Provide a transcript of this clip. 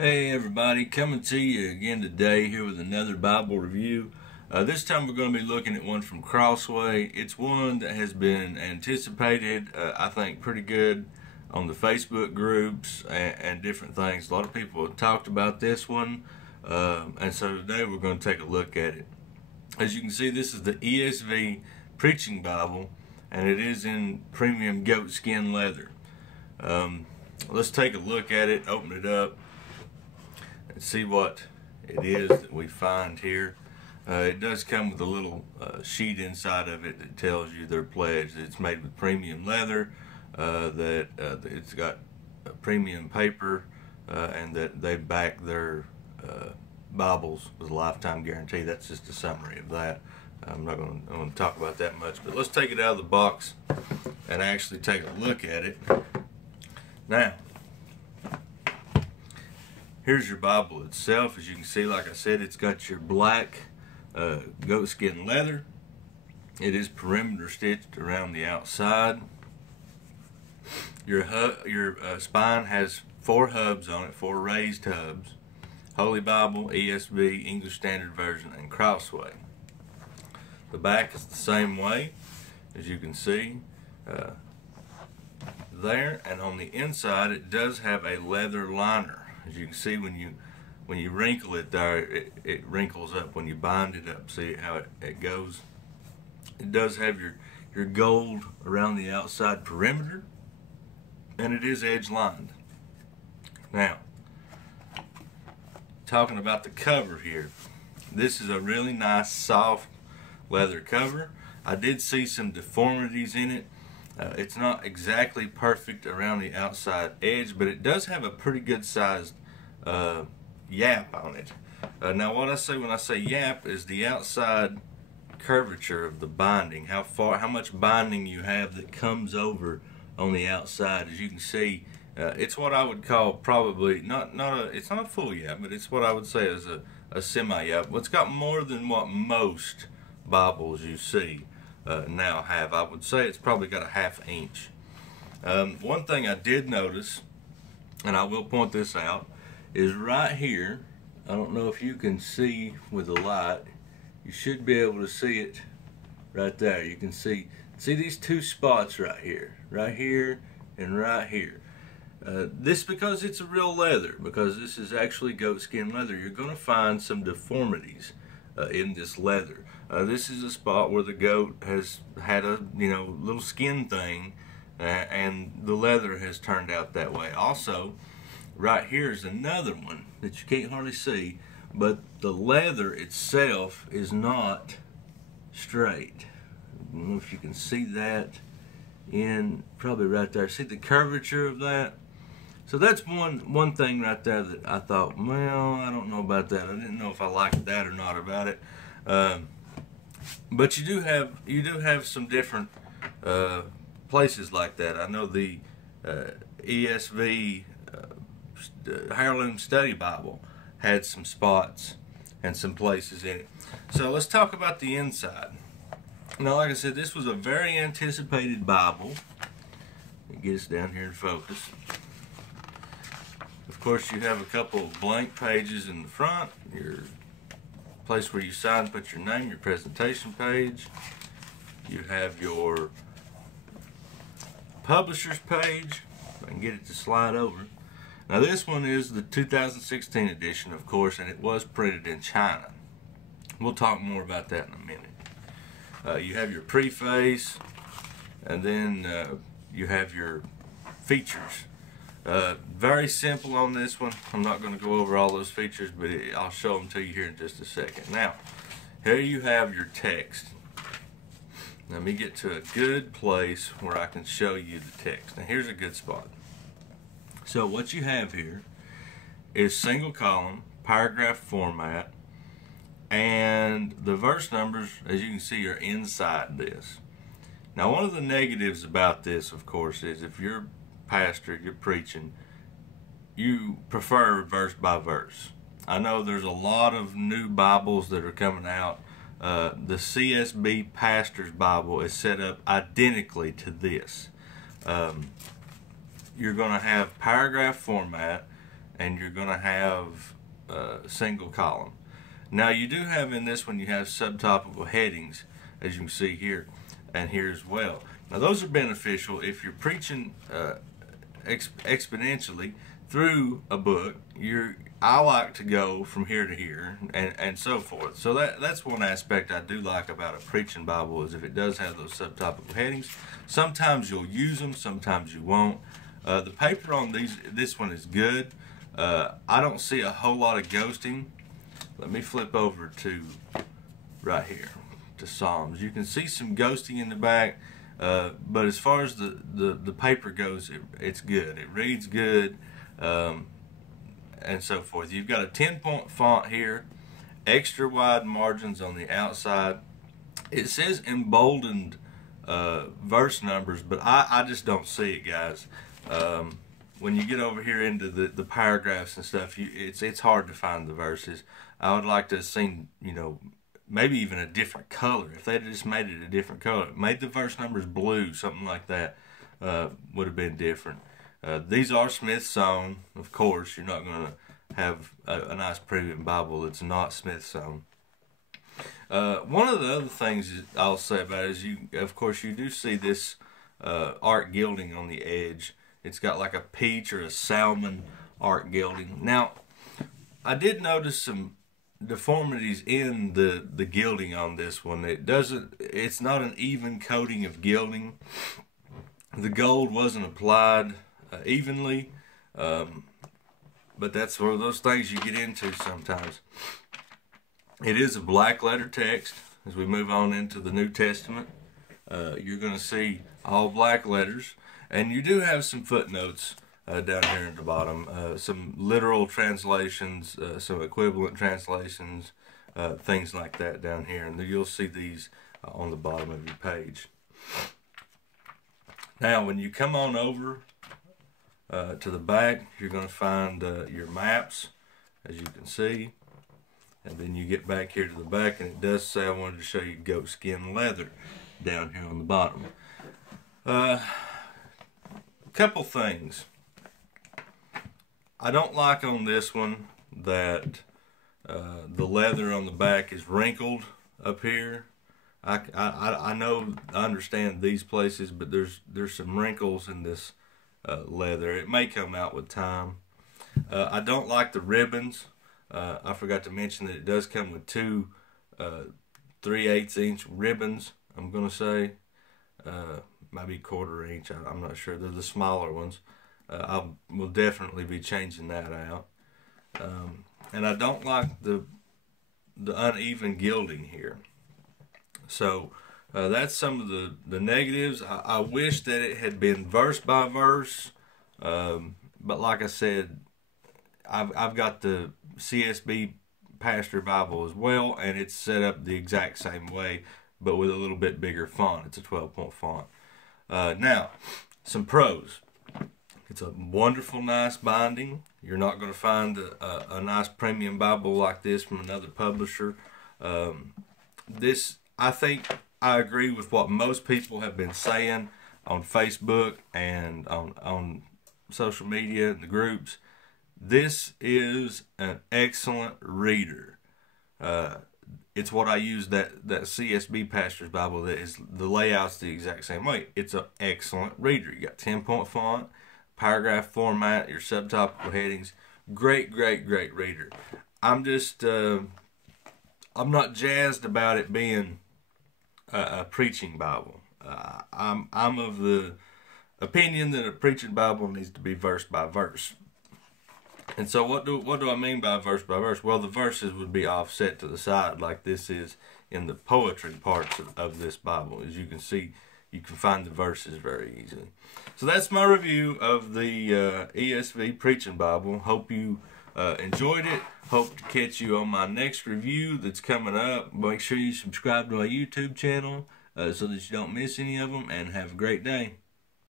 Hey everybody, coming to you again today here with another Bible review. This time we're going to be looking at one from Crossway. It's one that has been anticipated, I think pretty good on the Facebook groups and different things. A lot of people have talked about this one, and so today we're going to take a look at it. As you can see, this is the ESV Preaching Bible, and it is in premium goat skin leather. Let's take a look at it, open it up, and see what it is that we find here. It does come with a little sheet inside of it that tells you their pledge. It's made with premium leather, that it's got premium paper, and that they back their Bibles with a lifetime guarantee. That's just a summary of that. I'm not going to talk about that much, but let's take it out of the box and actually take a look at it. Now, here's your Bible itself. As you can see, like I said, it's got your black goatskin leather. It is perimeter stitched around the outside. Your spine has 4 hubs on it, 4 raised hubs. Holy Bible, ESV, English Standard Version, and Crossway. The back is the same way, as you can see there, and on the inside it does have a leather liner. As you can see, when you wrinkle it there, it wrinkles up when you bind it up. See how it goes? It does have your gold around the outside perimeter, and it is edge lined. Now, talking about the cover here, this is a really nice soft leather cover. I did see some deformities in it. It's not exactly perfect around the outside edge, but it does have a pretty good sized yap on it. Now what I say when I say yap is the outside curvature of the binding, how much binding you have that comes over on the outside. As you can see, it's what I would call probably it's not a full yap, but it's what I would say is a semi yap. Well, it's got more than what most Bibles you see now have. I would say it's probably got a ½ inch. One thing I did notice, and I will point this out, is right here. I don't know if you can see with the light. You should be able to see it right there. You can see these 2 spots right here and right here. This because it's a real leather, because this is actually goatskin leather. You're going to find some deformities in this leather. This is a spot where the goat has had a little skin thing, and the leather has turned out that way. Also, right here is another one that you can't hardly see, but the leather itself is not straight. I don't know if you can see that probably right there. See the curvature of that? So that's one thing right there that I thought, well, I don't know about that. I didn't know if I liked that or not about it. But you do have some different places like that. I know the ESV Heirloom Study Bible had some spots and some places in it. So let's talk about the inside. Now, like I said, this was a very anticipated Bible. It gets down here in focus. Of course, you have a couple of blank pages in the front, your place where you sign, put your name, your presentation page. You have your publisher's page. If I can get it to slide over. Now, this one is the 2016 edition, of course, and it was printed in China. We'll talk more about that in a minute. You have your preface, and then you have your features. Very simple on this one. I'm not going to go over all those features, but I'll show them to you here in just a second. Now, here you have your text. Let me get to a good place where I can show you the text. Now, here's a good spot. So what you have here is single column, paragraph format, and the verse numbers, as you can see, are inside this. Now, one of the negatives about this, of course, is if you're pastor, you're preaching, you prefer verse by verse. I know there's a lot of new Bibles that are coming out. The CSB Pastor's Bible is set up identically to this. You're going to have paragraph format, and you're going to have single column. Now you do have in this one, you have subtopical headings, as you can see here and here as well. Now those are beneficial if you're preaching exponentially through a book. I like to go from here to here and so forth. So that's one aspect I do like about a preaching Bible, is if it does have those subtopical headings. Sometimes you'll use them, sometimes you won't. The paper on this one is good. I don't see a whole lot of ghosting. Let me flip over to right here to Psalms. You can see some ghosting in the back, but as far as the paper goes, it's good. It reads good. And so forth. You've got a 10-point font here, extra wide margins on the outside. It says emboldened verse numbers, but I just don't see it, guys. When you get over here into the paragraphs and stuff, it's hard to find the verses. I would like to have seen, maybe even a different color. If they just made it a different color, made the verse numbers blue, something like that, would have been different. These are Smith's own, of course. You're not going to have a nice premium Bible that's not Smith's own. One of the other things I'll say about it is, of course, you do see this art gilding on the edge. It's got like a peach or a salmon art gilding. Now, I did notice some deformities in the gilding on this one. It's not an even coating of gilding. The gold wasn't applied evenly, but that's one of those things you get into sometimes. It is a black letter text. As we move on into the New Testament, you're going to see all black letters, and you do have some footnotes down here at the bottom, some literal translations, some equivalent translations, things like that down here, and you'll see these on the bottom of your page. Now when you come on over to the back, you're going to find your maps, as you can see, and then you get back here to the back, and it does say, I wanted to show you goat skin leather down here on the bottom. Couple things I don't like on this one, that the leather on the back is wrinkled up here. I know, I understand these places, but there's some wrinkles in this leather. It may come out with time. I don't like the ribbons. I forgot to mention that it does come with two 3/8 inch ribbons, I'm going to say. Maybe 1/4 inch, I'm not sure. They're the smaller ones. I will definitely be changing that out. And I don't like the uneven gilding here. So that's some of the negatives. I wish that it had been verse by verse, but like I said, I've got the CSB Pastor Bible as well, and it's set up the exact same way, but with a little bit bigger font. It's a 12-point font. Now, some pros. It's a wonderful, nice binding. You're not going to find a nice premium Bible like this from another publisher. I think I agree with what most people have been saying on Facebook and on social media and the groups. This is an excellent reader. It's what I use, that CSB Pastor's Bible, that is, the layout's the exact same way. It's an excellent reader. You got 10-point font, paragraph format, your subtopical headings. Great, great, great reader. I'm not jazzed about it being a preaching Bible. I'm of the opinion that a preaching Bible needs to be verse by verse. And so what do I mean by verse by verse? Well, the verses would be offset to the side like this is in the poetry parts of this Bible. As you can see, you can find the verses very easily. So that's my review of the ESV Preaching Bible. Hope you enjoyed it. Hope to catch you on my next review that's coming up. Make sure you subscribe to my YouTube channel so that you don't miss any of them, and have a great day.